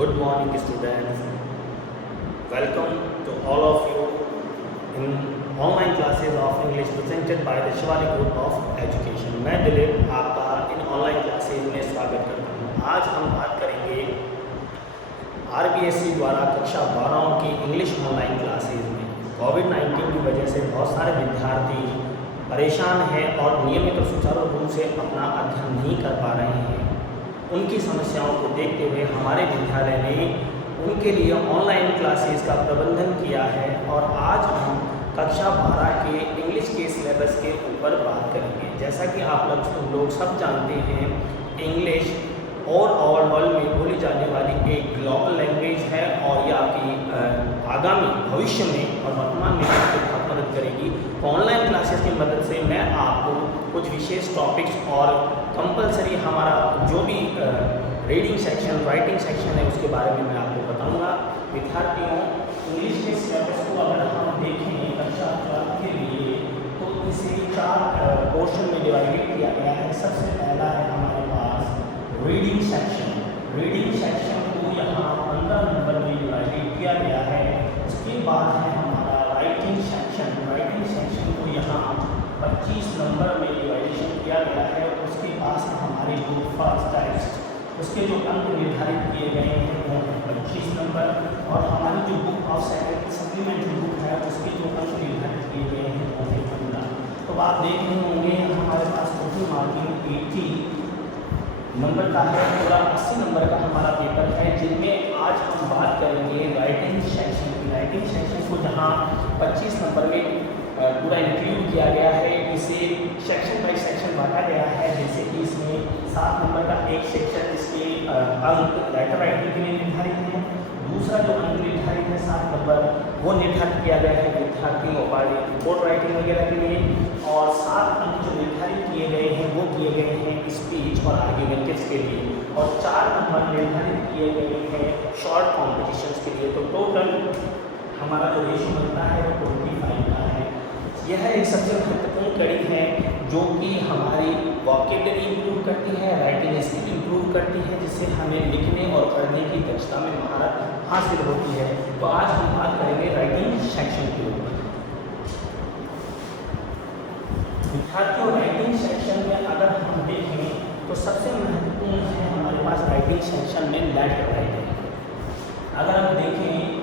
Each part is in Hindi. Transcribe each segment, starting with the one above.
Good morning, students. Welcome to all of you in online classes of English presented by the Shivani Group of Education. मैं दिलीप आपका इन ऑनलाइन क्लासेज में स्वागत करता हूँ। आज हम बात करेंगे RBSE द्वारा कक्षा 12 की इंग्लिश ऑनलाइन क्लासेज में कोविड-19 की वजह से बहुत सारे विद्यार्थी परेशान हैं और नियमित और सुचारू रूप से अपना अध्ययन नहीं कर पा रहे हैं। उनकी समस्याओं को देखते हुए हमारे विद्यालय ने उनके लिए ऑनलाइन क्लासेस का प्रबंधन किया है और आज हम कक्षा 12 के इंग्लिश के सिलेबस के ऊपर बात करेंगे। जैसा कि आप लोग सब जानते हैं, इंग्लिश और वर्ल्ड में बोली जाने वाली एक ग्लोबल लैंग्वेज है और ये आपकी आगामी भविष्य में और वर्तमान में आपको बहुत मदद करेगी। तो ऑनलाइन क्लासेस की मदद से मैं आपको कुछ विशेष टॉपिक्स और कंपलसरी हमारा जो भी रीडिंग सेक्शन, राइटिंग सेक्शन है उसके बारे में मैं आपको बताऊंगा। विद्यार्थियों, इंग्लिश के सिलेबस को अगर हम देखें कक्षा 12 के लिए तो इसे 4 पोर्शन में डिवाइडेड किया गया है। सबसे पहला है हमारे पास रीडिंग सेक्शन। रीडिंग सेक्शन को यहाँ 15 नंबर में डिवाइडेड किया गया है। उसके बाद है हमारा राइटिंग सेक्शन। राइटिंग सेक्शन को यहाँ 25 नंबर में डिवाइडेशन किया गया है। उसके पास हमारे जो फर्स्ट टेक्स्ट उसके जो अंक निर्धारित किए गए हैं वो हैं 25 नंबर और हमारी जो book of second supplementary book है उसके जो अंक निर्धारित किए गए हैं वो हैं 15। तो आप देख रहे होंगे हमारे पास टोटल मार्किंग 80 नंबर का है। पूरा 80 नंबर का हमारा पेपर है, जिनमें आज हम बात करेंगे राइटिंग सेक्शन की। राइटिंग सेक्शन को जहाँ 25 नंबर में पूरा इंक्लूड किया गया है, इसे सेक्शन बाय सेक्शन बांटा गया है। जैसे कि इसमें 7 नंबर का एक सेक्शन इसके अंक लेटर राइटिंग के लिए निर्धारित है। दूसरा जो अंक निर्धारित है 7 नंबर वो निर्धारित किया गया है विद्यार्थियों और रिपोर्ट राइटिंग वगैरह के लिए, और 7 अंक जो निर्धारित किए गए हैं वो किए गए हैं स्पीच और आर्ग्यूमेंटिव्स के लिए, और 4 नंबर निर्धारित किए गए हैं शॉर्ट कॉम्पिटिशन्स के लिए। तो टोटल हमारा जो रेशो बनता है वो 25 का है। यह एक सबसे महत्वपूर्ण कड़ी है जो कि हमारी वोकेबलरी इंप्रूव करती है, राइटिंग स्किल इंप्रूव करती है, जिससे हमें लिखने और पढ़ने की दक्षता में महारत हासिल होती है। तो आज हम बात करेंगे राइटिंग सेक्शन के ऊपर। विद्यार्थियों, राइटिंग सेक्शन में अगर हम देखें तो सबसे महत्वपूर्ण है हमारे पास राइटिंग सेक्शन में लेटर राइटिंग। अगर हम देखें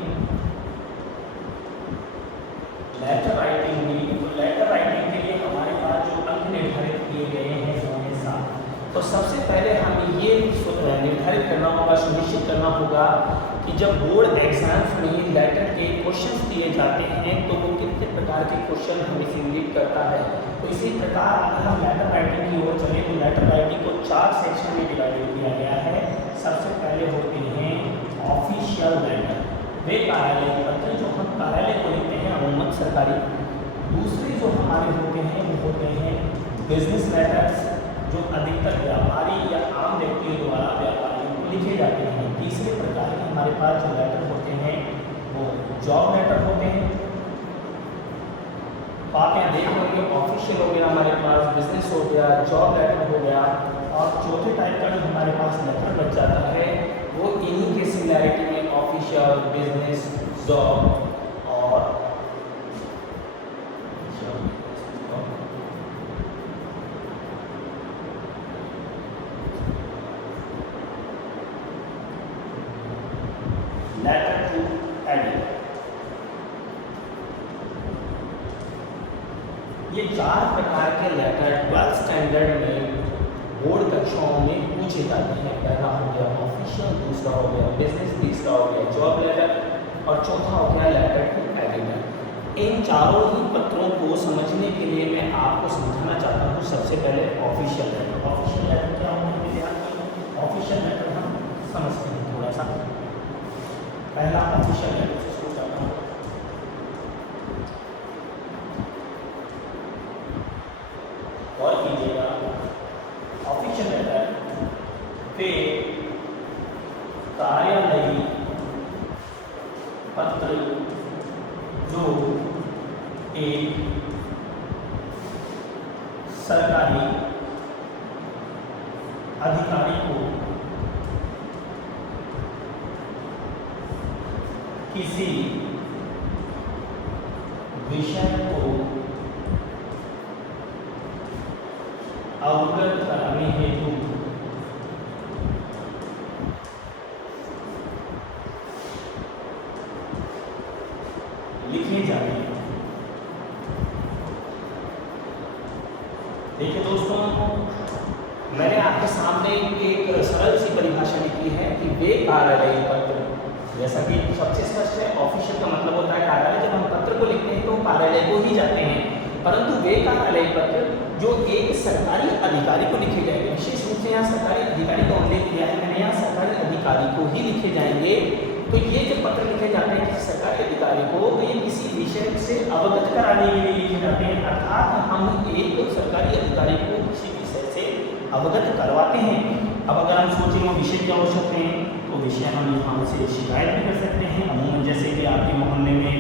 लेटर राइटिंग में, तो लेटर राइटिंग के लिए हमारे पास जो अंक निर्धारित किए गए हैं वो है 7। तो सबसे पहले हमें ये निर्धारित करना होगा, सुनिश्चित करना होगा कि जब बोर्ड एग्जाम्स में लेटर के क्वेश्चंस दिए जाते हैं तो वो कितने प्रकार के क्वेश्चन हमें सिलेक्ट करता है। तो इसी प्रकार अगर हम लेटर राइटिंग की ओर चले तो लेटर राइटिंग को 4 सेक्शन में डिवाइड किया गया है। सबसे पहले होते हैं ऑफिशियल लेटर, वे कार्यालय पत्र जो हम कार्यालय को लिखते हैं अमूमन सरकारी। दूसरे जो हमारे होते हैं वो होते हैं बिजनेस लेटर्स, जो अधिकतर व्यापारी या आम व्यक्तियों द्वारा व्यापारियों को लिखे जाते हैं। तीसरे प्रकार के हमारे पास जो लेटर होते हैं वो जॉब लेटर होते हैं। तो आप यहाँ देख रहे हैं ऑफिशियल हो गया, हमारे पास बिजनेस हो गया, जॉब लेटर हो गया, और चौथे टाइप का जो हमारे पास लेटर बच जाता है वो इन्हीं के सिमिलैरिटी में ऑफिशियल, बिजनेस, जॉब और लेटर टू एडिटर। ये 4 प्रकार के लेटर 12th स्टैंडर्ड में बोर्ड कक्षाओं में पूछे जाते हैं। पहला हो गया ऑफिशियल, दूसरा हो गया बिजनेस, तीसरा हो गया जॉब लेटर और चौथा हो गया लेटर टू एडिटर। इन चारों ही पत्रों को समझने के लिए मैं आपको समझाना चाहता हूँ। सबसे पहले ऑफिशियल लेटर। ऑफिशियल लेटर क्या होता है विद्यार्थी? ऑफिशियल लेटर हम समझते हैं थोड़ा सा। पहला ऑफिशियल लेटर से शुरू करता हूँ। और कीजिएगा, ऑफिशियल लेटर वे कार्यालयी पत्र जो एक सरकारी अधिकारी को किसी विषय को अवगत कराने हेतु लिखे जाते हैं। देखिए दोस्तों, मैंने आपके सामने एक सरल सी परिभाषा लिखी है कि वे कार्यालयीय पत्र, जैसा कि सबसे स्पष्ट है, ऑफिशियल का मतलब होता है कार्यालय। जब हम पत्र को लिखते हैं तो कार्यालय को ही जाते हैं, परंतु वे कार्यालयीय पत्र जो एक सरकारी अधिकारी को लिखे जाएंगे, विशेष रूप से यहाँ सरकारी अधिकारी का उल्लेख किया है मैंने, यहाँ सरकारी अधिकारी को ही लिखे जाएंगे। तो ये जो पत्र लिखे जाते हैं किसी सरकारी अधिकारी को, तो ये किसी विषय से अवगत कराने के लिए लिखे जाते हैं, अर्थात हम एक सरकारी अधिकारी को किसी विषय से अवगत करवाते हैं। अब अगर हम सोचें वो विषय क्या हो सकते हैं, तो विषय हम यहाँ से शिकायत भी कर सकते हैं। अमूमन जैसे कि आपके मोहल्ले में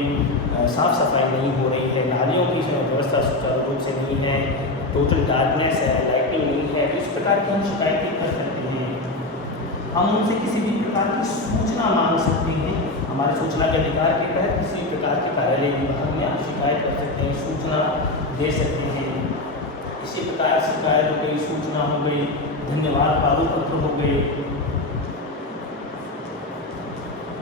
साफ सफाई नहीं हो रही है, नालियों की व्यवस्था सुचारू रूप से नहीं है, टोटल डार्कनेस है, लाइटिंग नहीं है, तो इस प्रकार की हम शिकायतें कर सकते हैं। हम उनसे किसी भी प्रकार की सूचना मांग सकते हैं, हमारे सूचना के अधिकार के तहत किसी प्रकार के कार्यालय विभाग में आप शिकायत कर सकते हैं, सूचना दे सकते हैं। इसी प्रकार शिकायत हो गई, सूचना हो गई, धन्यवाद प्रारूप पत्र हो गए,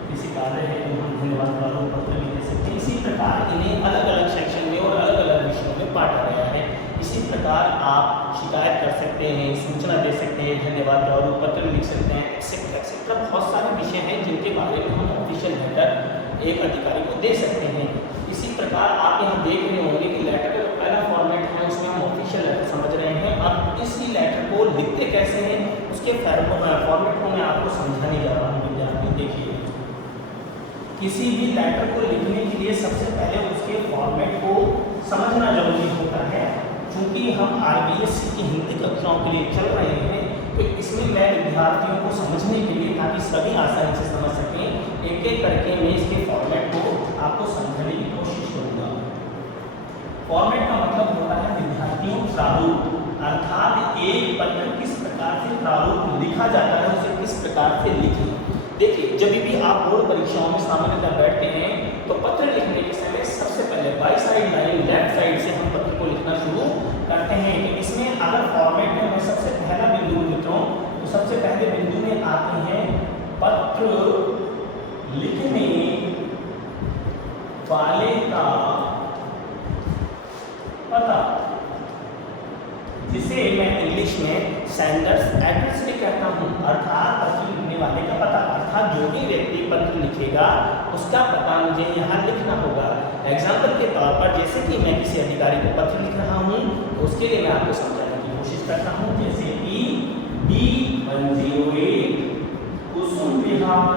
किसी कार्य है तो हम धन्यवाद प्रारूप पत्र भी दे सकते हैं। इसी प्रकार इन्हें अलग अलग सेक्शन में और अलग अलग विषयों में बांटा गया है। इसी प्रकार आप शिकायत कर सकते हैं, सूचना दे सकते हैं, धन्यवाद प्रारूप पत्र लिख सकते हैं, एक्सेट्रा एक्सेट्रा। बहुत सारे विषय हैं जिनके बारे में हम ऑफिशियल लेटर एक अधिकारी को दे सकते हैं। इसी प्रकार आप यहाँ देख रहे होंगे कि लेटर का जो पहला फॉर्मेट है उसमें हम ऑफिशियल लेटर समझ रहे हैं, और इसी लेटर को लिखते कैसे हैं उसके फॉर्मेट को मैं आपको समझाने जा रहा हूँ। विद्यार्थी देखिए, किसी भी लेटर को लिखने के लिए सबसे पहले उसके फॉर्मेट को समझना जरूरी होता है। चूँकि हम RBSC की हिंदी कक्षाओं के लिए चल रहे हैं, तो इसमें मैं विद्यार्थियों को समझने के लिए, ताकि सभी आसानी से समझ सकें, एक एक करके मैं इसके फॉर्मेट को आपको समझाने की कोशिश करूँगा। फॉर्मेट का मतलब होता है विद्यार्थियों प्रारूप, अर्थात एक पत्र किस प्रकार से प्रारूप लिखा जाता है, उसे किस प्रकार से लिखें। देखिए, जब भी आप बोर्ड परीक्षाओं में सामान्यतः बैठते हैं तो पत्र लिखने के समय सबसे पहले by side line left side से हम पत्र को लिखना शुरू करते हैं। कि इसमें अगर फॉर्मेट में मैं सबसे पहला बिंदु लिखता हूँ तो सबसे पहले बिंदु में आते हैं पत्र लिखने वाले का पता, जिसे मैं इंग्लिश में सेंडर्स एड्रेस भी कहता हूँ, अर्थात पत्र लिखने वाले का पता, अर्थात जो भी व्यक्ति पत्र लिखेगा उसका पता मुझे यहाँ लिखना होगा। एग्जाम्पल के तौर पर, जैसे कि मैं किसी अधिकारी को पत्र लिख रहा हूँ तो उसके लिए मैं आपको समझाने की कोशिश करता हूँ। जैसे कि B108 कुसुम विहार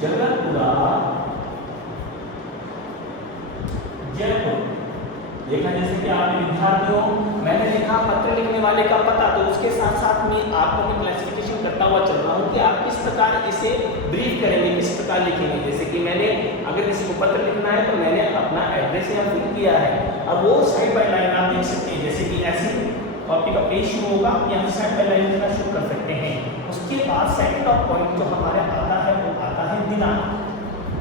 जगतपुरा जयपुर। देखा, जैसे कि आपने विद्यार्थियों, मैंने लिखा पत्र लिखने वाले का पता, तो उसके साथ साथ में आपको मैं क्लासिफिकेशन करता हुआ चल रहा हूँ कि आप किस प्रकार इसे ब्रीफ करेंगे, किस प्रकार लिखेंगे। जैसे कि मैंने अगर किसी को पत्र लिखना है तो मैंने अपना एड्रेस यहाँ फिल किया है, अब वो साइड बाई लाइन आप देख सकते हैं। जैसे कि ऐसी कॉपी का पेज शुरू होगा, यहाँ साइड बाई लाइन लिखना शुरू कर सकते हैं। उसके बाद सेकंड ऑफ पॉइंट जो हमारे आता है वो आता है दिनांक,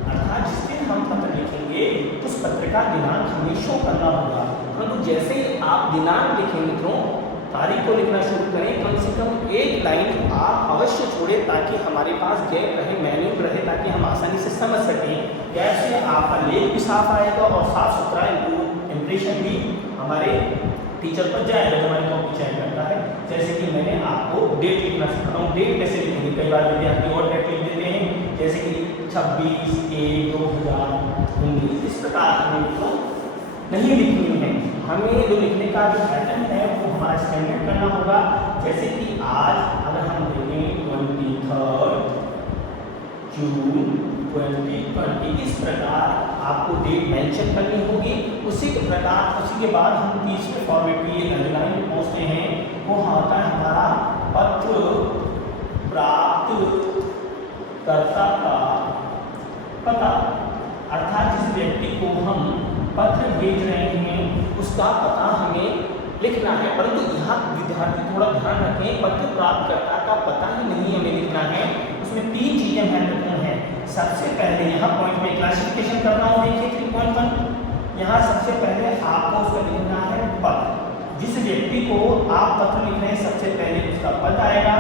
अर्थात जिस दिन हम पत्र लिखेंगे उस पत्र का दिनांक हमें शो करना होगा। परंतु जैसे ही आप दिनांक लिखेंगे मित्रों, तारीख को लिखना शुरू करें, कम से कम एक लाइन आप अवश्य छोड़ें ताकि हमारे पास गैप रहे, मैन्यूल रहे, ताकि हम आसानी से समझ सकें। गैप से आपका लेख भी साफ आएगा और साफ सुथरा इम्प्रेशन भी हमारे टीचर पर जाएगा जब हमारी कॉपी चेक करता है। जैसे कि मैंने आपको डेट लिखना सिखाता हूँ। डेट कैसे लिखेंगे, कई बार विद्यार्थी और डेट लिख देते हैं, जैसे कि 26/1/2019। इस प्रकार हमें तो नहीं लिखनी है, हमें जो लिखने का जो पैटर्न है वो हमारा स्टैंडर्ड करना होगा। जैसे कि आज अगर हम देखें 23 जून 2020, इस प्रकार आपको डेट मेंशन करनी होगी। उसी के प्रकार उसी के बाद हम तीसरे फॉर्मेट की लाइन में पहुँचते हैं, वो होता है हमारा पत्र प्राप्त कर्ता का पता, अर्थात जिस व्यक्ति को हम पत्र भेज रहे हैं उसका पता हमें लिखना है। परंतु यहाँ विद्यार्थी थोड़ा ध्यान रखें, पत्र प्राप्तकर्ता का पता ही नहीं हमें लिखना है, उसमें सबसे पहले यहाँ पॉइंट में क्लासिफिकेशन कर रहा हूँ, देखिए 3.1 यहाँ सबसे पहले आपको उसका लिखना है पद। जिस व्यक्ति को आप पत्र लिख रहे हैं सबसे पहले उसका पद आएगा।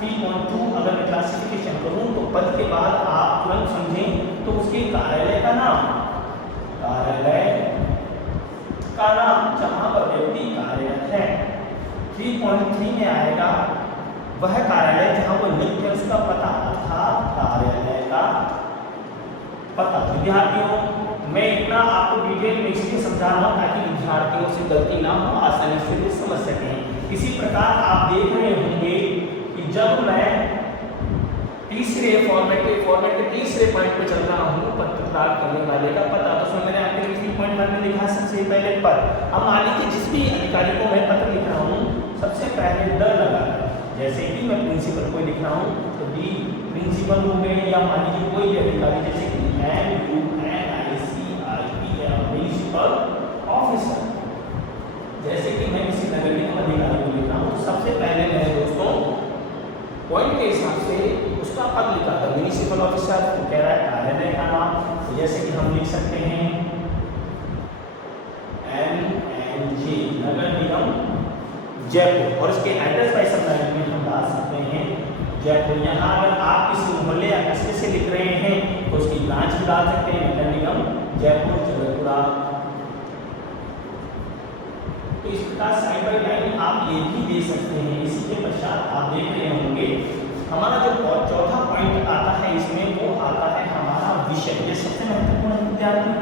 3.2 अगर मैं क्लासिफिकेशन करूँ तो पद के बाद आप तुरंत समझें तो उसके कार्यालय का नाम, कार्यालय का नाम जहाँ पर व्यक्ति कार्यरत है। 3.3 में आएगा वह कार्यालय जहाँ वो नियुक्त है उसका पता, अर्थात कार्यालय का पता। विद्यार्थियों मैं इतना आपको डिटेल में इसलिए समझा रहा हूँ ताकि विद्यार्थियों से गलती ना हो, आसानी से भी समझ सकें। इसी प्रकार आप देख रहे होंगे कि जब मैं तीसरे फॉर्मेट के तीसरे पॉइंट पे चल रहा हूँ, पत्र प्राप्त करने वाले का पता, तो उसमें मैंने आपके 3.1 में लिखा सबसे पहले पद। अब मान लीजिए जिस भी अधिकारी को मैं पत्र लिख रहा हूँ सबसे पहले द लगा, जैसे कि मैं प्रिंसिपल को लिख रहा हूँ तो दी प्रिंसिपल हो गए, या मान लीजिए कोई भी अधिकारी जैसे कि म्युनिसिपल ऑफिसर, जैसे कि मैं किसी नगर निगम अधिकारी को लिख रहा हूँ तो सबसे पहले मैंने दोस्तों पॉइंट के हिसाब से उसका पद लिखा था। म्युनिसिपल ऑफिसर तो कह रहा है कार्यालय का नाम, तो जैसे कि हम लिख सकते हैं NNG नगर निगम जयपुर, और इसके एड्रेस वाइज सब में हम डाल सकते हैं जयपुर। यहाँ अगर आप किसी मोहल्ले या कस्बे से लिख रहे हैं तो उसकी ब्रांच भी डाल सकते हैं, नगर निगम जयपुर जबलपुरा। तो इस प्रकार साइड बाई लाइन आप ये भी दे सकते हैं। इसी के पश्चात आप देख रहे होंगे हमारा जो चौथा पॉइंट आता है इसमें वो आता है हमारा विषय। ये सबसे महत्वपूर्ण है विद्यार्थी।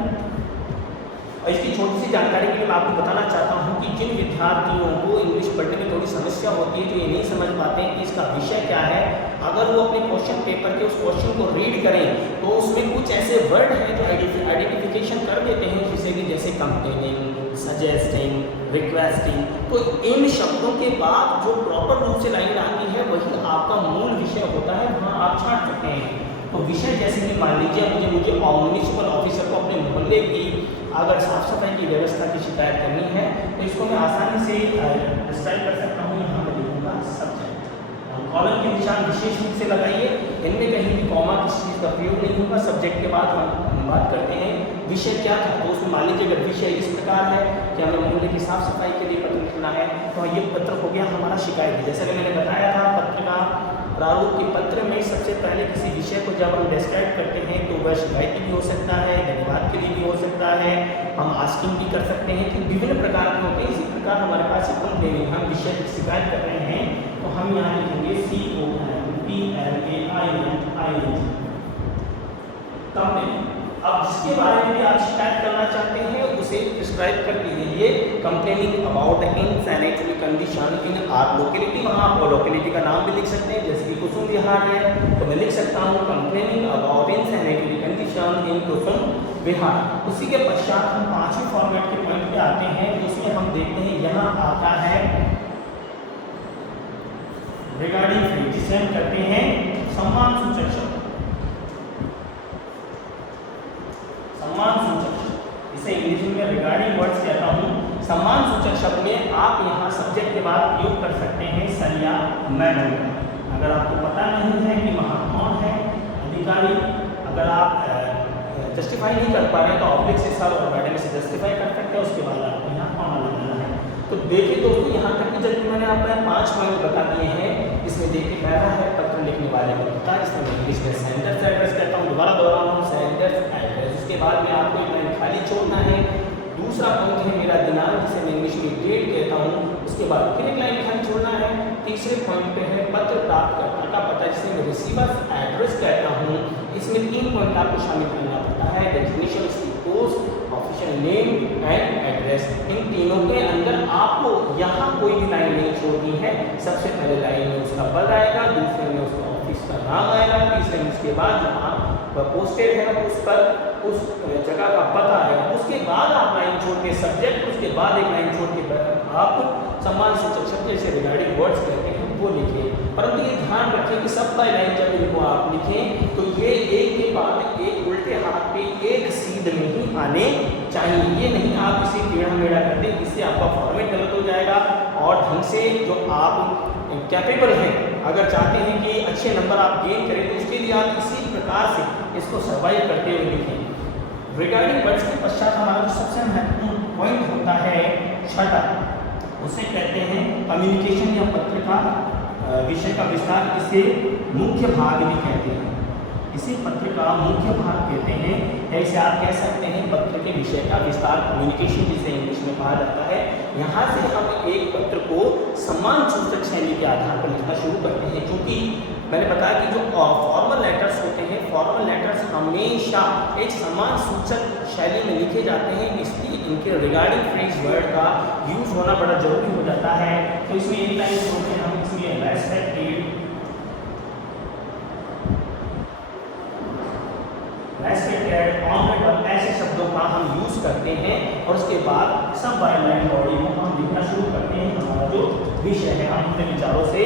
और इसकी छोटी सी जानकारी के लिए मैं आपको बताना चाहता हूँ कि जिन विद्यार्थियों को इंग्लिश पढ़ने में थोड़ी समस्या होती है, जो ये नहीं समझ पाते हैं कि इसका विषय क्या है, अगर वो अपने क्वेश्चन पेपर के उस क्वेश्चन को रीड करें तो उसमें कुछ ऐसे वर्ड हैं जो आइडेंटिफिकेशन कर देते हैं जिसे भी, जैसे कंप्लेनिंग, सजेस्टिंग, रिक्वेस्टिंग। तो इन शब्दों के बाद जो प्रॉपर रूप से लाइन आती है वही आपका मूल विषय होता है, वहाँ आप छांट सकते हैं। तो विषय जैसे कि मान लीजिए मुझे म्युनिसिपल ऑफिसर को अपने मोहल्ले की अगर साफ सफाई की व्यवस्था की शिकायत करनी है तो इसको मैं आसानी से डिस्क्राइब कर सकता हूँ। यहाँ मैं लिखूँगा सब्जेक्ट, कॉलम के निशान विशेष रूप से लगाइए, इनमें कहीं भी कॉमा किसी चीज़ का प्रयोग नहीं होगा। सब्जेक्ट के बाद हम बात करते हैं विषय क्या था, तो उसमें मान लीजिए अगर विषय इस प्रकार है कि हमें मोहल्ले की साफ सफाई के लिए पत्र लिखना है तो ये पत्र हो गया हमारा शिकायत। जैसा कि मैंने बताया था पत्र का प्रारूप के पत्र में सबसे पहले किसी विषय को जब हम डिस्क्राइब करते हैं तो वह शिकायत भी हो सकता है, धन्यवाद के लिए भी हो सकता है, हम आस्किंग भी कर सकते हैं, कि विभिन्न प्रकार के होते हैं। इसी प्रकार हमारे पास कंप्लेनिंग, हम विषय की शिकायत कर रहे हैं तो हम यहाँ लिखेंगे COMPLAINING कंप्लेनिंग। अब जिसके बारे में भी आप शिकायत करना चाहते हैं उसे डिस्क्राइब कर लीजिए, complaining about insanitary condition in our locality. वहाँ आप लोकेलिटी का नाम भी लिख सकते हैं, जैसे कि कुसुम विहार है तो मैं लिख सकता हूँ कंप्लेनिंग अबाउट इनसैनिटरी कंडीशन इन कुसुम विहार। उसी के पश्चात हम पांचवें फॉर्मेट के पॉइंट पे आते हैं, जिसमें हम देखते हैं यहाँ आता है रिगार्डिंग, जिसे हम कहते हैं सम्मान सूचक शब्द। सम्मान सूचक शब्द, इसे इंग्लिश में रिगार्डिंग वर्ड्स कहता हूँ। सम्मान सूचक शब्द में आप यहाँ सब्जेक्ट के बाद प्रयोग कर सकते हैं सर या मैडम। अगर आपको पता नहीं है कि वहाँ कौन है अधिकारी, अगर आप जस्टिफाई नहीं कर पा रहे हैं तो ऑब्लिक से सर और मैडम से जस्टिफाई कर सकते हैं, उसके बाद आपको यहाँ कौन लगाना है। तो देखिए दोस्तों यहाँ तक कि जब मैंने आपको 5 पॉइंट बता दिए हैं, इसमें देखिए पहला है पत्र लिखने वाले को पता, इसमें इंग्लिश में सेंडर्स एड्रेस कहता हूँ, दोबारा दोहरा रहा हूँ सेंडर्स एड्रेस। उसके बाद में आपको एक लाइन खाली छोड़ना है। दूसरा पॉइंट है मेरा दिनांक, जिसे मैं इंग्लिश में डेट कहता हूँ, उसके बाद फिर एक लाइन खाली छोड़ना है। तीसरे पॉइंट पे है पत्र प्राप्तकर्ता का पता, जिसे मैं रिसीवर्स एड्रेस कहता हूँ। इसमें 3 पॉइंट आपको शामिल करना पड़ता है, destination, post, official name and address. इन तीनों के अंदर आपको यहाँ कोई भी लाइन नहीं छोड़नी है। सबसे पहले लाइन में उसका पद आएगा, दूसरे में उसका ऑफिस का नाम आएगा, तीसरे में उसके बाद जहाँ पोस्टेड है उस पर उस जगह का पता आएगा। उसके बाद आप लाइन छोड़ के सब्जेक्ट, उसके बाद एक लाइन छोड़ के आप सम्मान सूचक शब्द जैसे रिगार्डिंग वर्ड्स कहते हैं वो लिखें। परंतु ये ध्यान रखें कि सबका लाइन जब इनको आप लिखें तो ये एक के बाद एक उल्टे हाथ पे एक सीध में ही आने चाहिए। ये नहीं आप इसे टेढ़ा मेढ़ा कर दें, इससे आपका फॉर्मेट गलत हो जाएगा और ढंग से जो आप कैपेबल हैं अगर चाहते हैं कि अच्छे नंबर आप गेन करें तो उसके लिए आप इसी प्रकार से इसको सर्वाइव करते हुए लिखें। रिगार्डिंग वर्ड्स के पश्चात हमारा जो सबसे महत्वपूर्ण पॉइंट होता है छठा, उसे कहते हैं कम्युनिकेशन या पत्र का विषय का विस्तार, इसे मुख्य भाग भी कहते हैं। इसे पत्र का मुख्य भाग कहते हैं, ऐसे आप कह सकते हैं पत्र के विषय का विस्तार, कम्युनिकेशन जिसे इंग्लिश में कहा जाता है। यहाँ से हम एक पत्र को सम्मान सूचक शैली के आधार पर लिखना शुरू करते हैं, क्योंकि मैंने बताया कि जो फॉर्मल लेटर्स होते हैं, फॉर्मल लेटर्स हमेशा एक सम्मान सूचक शैली में लिखे जाते हैं, इसलिए इनके रिगार्डिंग फ्रेज वर्ड का यूज होना बड़ा जरूरी हो जाता है। तो इसमें एक लाइन होते हैं हम इसमें रेस्पेक्टेड, रेस्पेक्टेड, ऑनरेबल ऐसे शब्दों का हम यूज करते हैं और उसके बाद सब बाय लाइन बॉडी को हम लिखना शुरू करते हैं। हमारा जो विषय है हम अपने विचारों से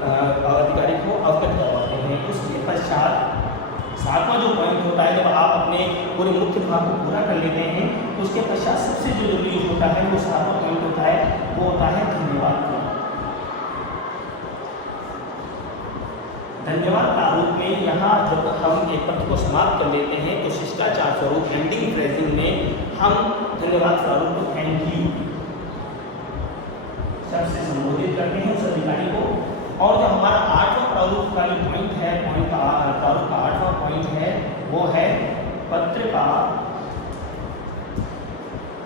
अधिकारी को अवगत करवाते हैं। उसके पश्चात सातवां जो पॉइंट होता है, जब आप अपने पूरे मुख्य भाग को पूरा कर लेते हैं तो उसके पश्चात सबसे जो जरूरी होता है वो सातवां पॉइंट होता है, वो होता है धन्यवाद। धन्यवाद प्रारूप में यहाँ जब हम एक पत्र को समाप्त कर लेते हैं तो शिष्टाचार स्वरूप एंडिंग फ्रेजिंग में हम धन्यवाद प्रारूप को थैंक यू शब्द से संबोधित करते हैं उस अधिकारी को। और जो हमारा आठवां प्रारूप का जो पॉइंट है, प्रारूप का आठवां पॉइंट है वो है पत्र का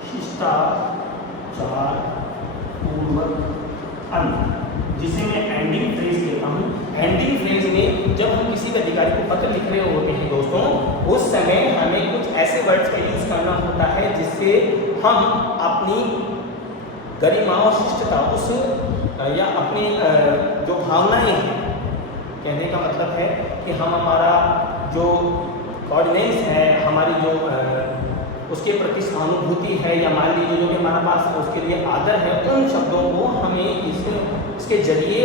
शिष्टाचार पूर्वक अंत, जिसे मैं एंडिंग फ्रेज कहता हूँ। एंडिंग फ्रेज में जब हम किसी भी अधिकारी को पत्र लिख रहे होते हैं दोस्तों, उस समय हमें कुछ ऐसे वर्ड्स का यूज करना होता है जिससे हम अपनी गरिमा और शिष्टता उस या अपनी जो भावनाएं हैं, कहने का मतलब है कि हम हमारा जो कोऑर्डिनेट्स है, हमारी जो उसके प्रति सहानुभूति है, या मान लीजिए जो भी हमारा पास उसके लिए आदर है, उन शब्दों को हमें इसके जरिए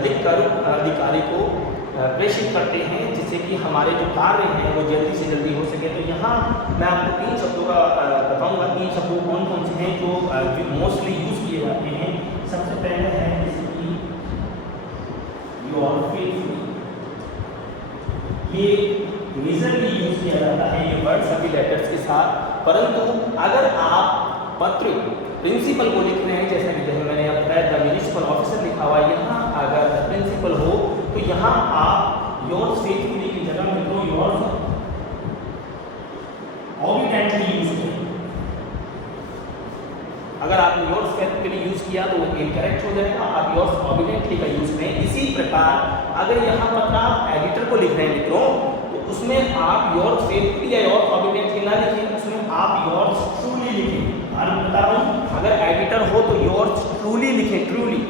लिखकर अधिकारी को प्रेषित करते हैं, जिससे कि हमारे जो कार्य हैं वो जल्दी से जल्दी हो सके। तो यहाँ मैं आपको 3 शब्दों का बताऊंगा, 3 शब्दों कौन कौन से हैं जो मोस्टली यूज किए जाते हैं। सबसे पहले है जैसे कि योर फेथफुल, ये मेजरली यूज किया जाता है ये वर्ड सभी लेटर्स के साथ। परंतु अगर आप पत्र प्रिंसिपल को लिख रहे हैं, जैसे कि मैंने यहाँ बताया द म्युनिसिपल ऑफिसर लिखा हुआ, यहाँ अगर द प्रिंसिपल हो तो यहाँ आप योर फेथफुली की जगह में तो योर ऑबिडेंटली यूज करें। अगर आपने योर फेथफुली यूज किया तो वो इनकरेक्ट हो जाएगा, आप योर ऑबिडेंटली का यूज करें। इसी प्रकार अगर यहाँ पर आप एडिटर को लिख रहे हैं मित्रों, तो उसमें आप योर फेथफुली या योर ऑबिडेंटली ना लिखें, उसमें आप योर ट्रूली लिखें। मैं बता रहा हूँ, अगर एडिटर हो तो योर ट्रूली लिखें, ट्रूली।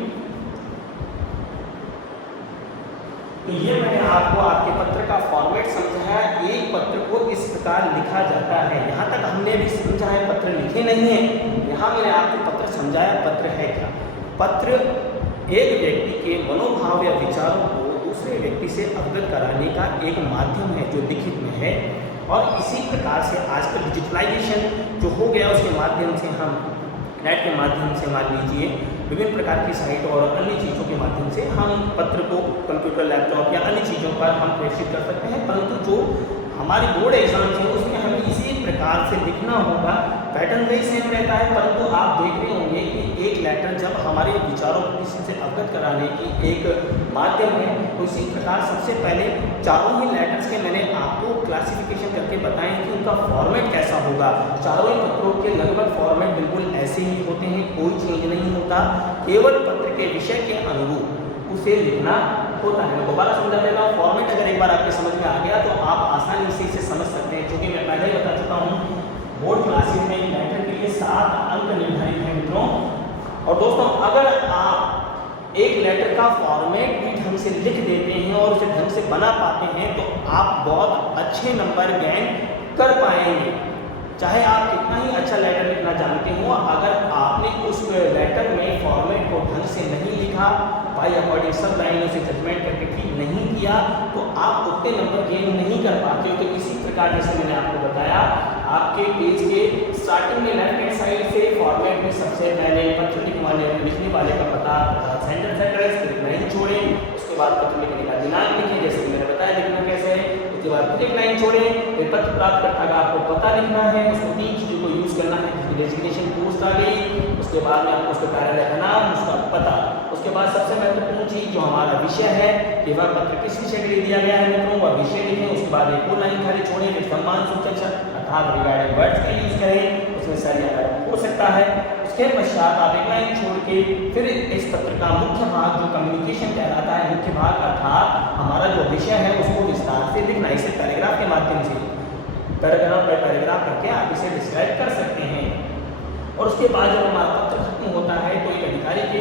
तो ये मैंने आपको आपके पत्र का फॉर्मेट समझाया। एक पत्र को इस प्रकार लिखा जाता है। यहाँ तक हमने भी समझा है, पत्र लिखे नहीं है, यहाँ मैंने आपको पत्र समझाया पत्र है क्या। पत्र एक व्यक्ति के मनोभाव या विचारों को दूसरे व्यक्ति से अवगत कराने का एक माध्यम है जो लिखित में है। और इसी प्रकार से आजकल डिजिटलाइजेशन जो हो गया उसके माध्यम से हम नेट के माध्यम से मान लीजिए विभिन्न प्रकार की साइट और अन्य चीज़ों के माध्यम से हम पत्र को कंप्यूटर, लैपटॉप या अन्य चीज़ों पर हम प्रेषित कर सकते हैं। परंतु जो हमारे बोर्ड एग्जाम्स हैं उसमें हमें इसी प्रकार से लिखना होगा। पैटर्न वही सेम रहता है, परंतु आप देख रहे होंगे कि एक लेटर जब हमारे विचारों को किसी से अवगत कराने की एक माध्यम है, तो इसी प्रकार सबसे पहले चारों ही लेटर्स के मैंने आपको क्लासिफिकेशन करके बताएं कि उनका फॉर्मेट कैसा होगा। चारों ही पत्रों के लगभग फॉर्मेट बिल्कुल ऐसे ही होते हैं, कोई चेंज नहीं होता, केवल पत्र के विषय के अनुरूप उसे लिखना होता है। मैं दोबारा समझा देता हूँ। फॉर्मेट अगर एक बार आपके समझ में आ गया तो आप आसानी से इसे समझ सकते हैं, क्योंकि मैं पहले ही बता चुका हूँ बोर्ड क्लासेस में लेटर के लिए 7 अंक निर्धारित हैं मित्रों। और दोस्तों अगर आप एक लेटर का फॉर्मेट भी ढंग से लिख देते हैं और उसे ढंग से बना पाते हैं तो आप बहुत अच्छे नंबर गेन कर पाएंगे। चाहे आप कितना ही अच्छा लेटर लिखना जानते हो, अगर आपने उस लेटर में फॉर्मेट को ढंग से नहीं लिखा, बाई अकॉर्डिंग सब लाइनों से जजमेंट करके ठीक नहीं किया, तो आप उतने नंबर गेन नहीं कर पाते हो। तो इसी प्रकार जैसे मैंने आपको बताया, आपके पेज के स्टार्टिंग में लेफ्ट हैंड साइड से फॉर्मेट में सबसे पहले पत्र लिखने वाले का पता, सेंटर एड्रेस नहीं छोड़ें, उसके उसके बाद पत्र लिखने का दिनांक लिखें, जैसे कि मैंने बताया लिखना कैसे है। उसके बाद फिर एक लाइन छोड़ें, फिर पत्र प्राप्तकर्ता का आपको पता लिखना है, उसको 3 चीज़ों को यूज़ करना है, जिसकी डेजिग्नेशन पोस्ट आ गई, उसके बाद में आपको उसके कार्यालय का नाम, उसका पता, उसके बाद सबसे महत्वपूर्ण चीज़ जो हमारा विषय है कि वह पत्र किस विषय के लिए दिया गया है मित्रों, वह विषय लिखें। उसके बाद एक और लाइन खाली छोड़ें, फिर सम्मान सूचक अर्थात रिगार्डिंग वर्ड्स का यूज़ करें, उसमें सर या मैडम हो सकता है। उसके पश्चात आप एक लाइन छोड़ के फिर इस पत्र का मुख्य भाग जो कम्युनिकेशन कहलाता है, मुख्य भाग अर्थात हमारा जो विषय है उसको विस्तार से लिखना, इसे पैराग्राफ के माध्यम से पैराग्राफ बाय पैराग्राफ करके आप इसे डिस्क्राइब कर सकते हैं। और उसके बाद जब हमारा पत्र खत्म होता है तो एक अधिकारी के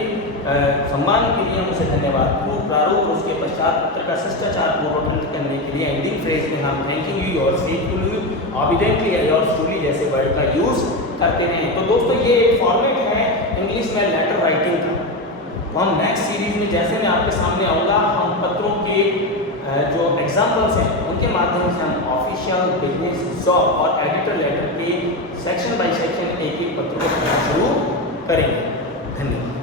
सम्मान के लिए हम उसे धन्यवाद प्रारूप और उसके पश्चात पत्र का शिष्टाचार पूर्वक अंत करने के लिए एंडिंग फ्रेज में हम thanking you your faithfully obediently yours truly जैसे वर्ड का यूज करते हैं। तो दोस्तों ये एक फॉर्मेट है इंग्लिश में लेटर राइटिंग का। तो हम नेक्स्ट सीरीज में जैसे मैं आपके सामने आऊँगा, हम पत्रों के जो एग्जाम्पल्स हैं उनके माध्यम से हम ऑफिशियल, बिजनेस, जॉब और एडिटर लेटर के सेक्शन बाय सेक्शन एक एक पत्र को शुरू करेंगे। धन्यवाद।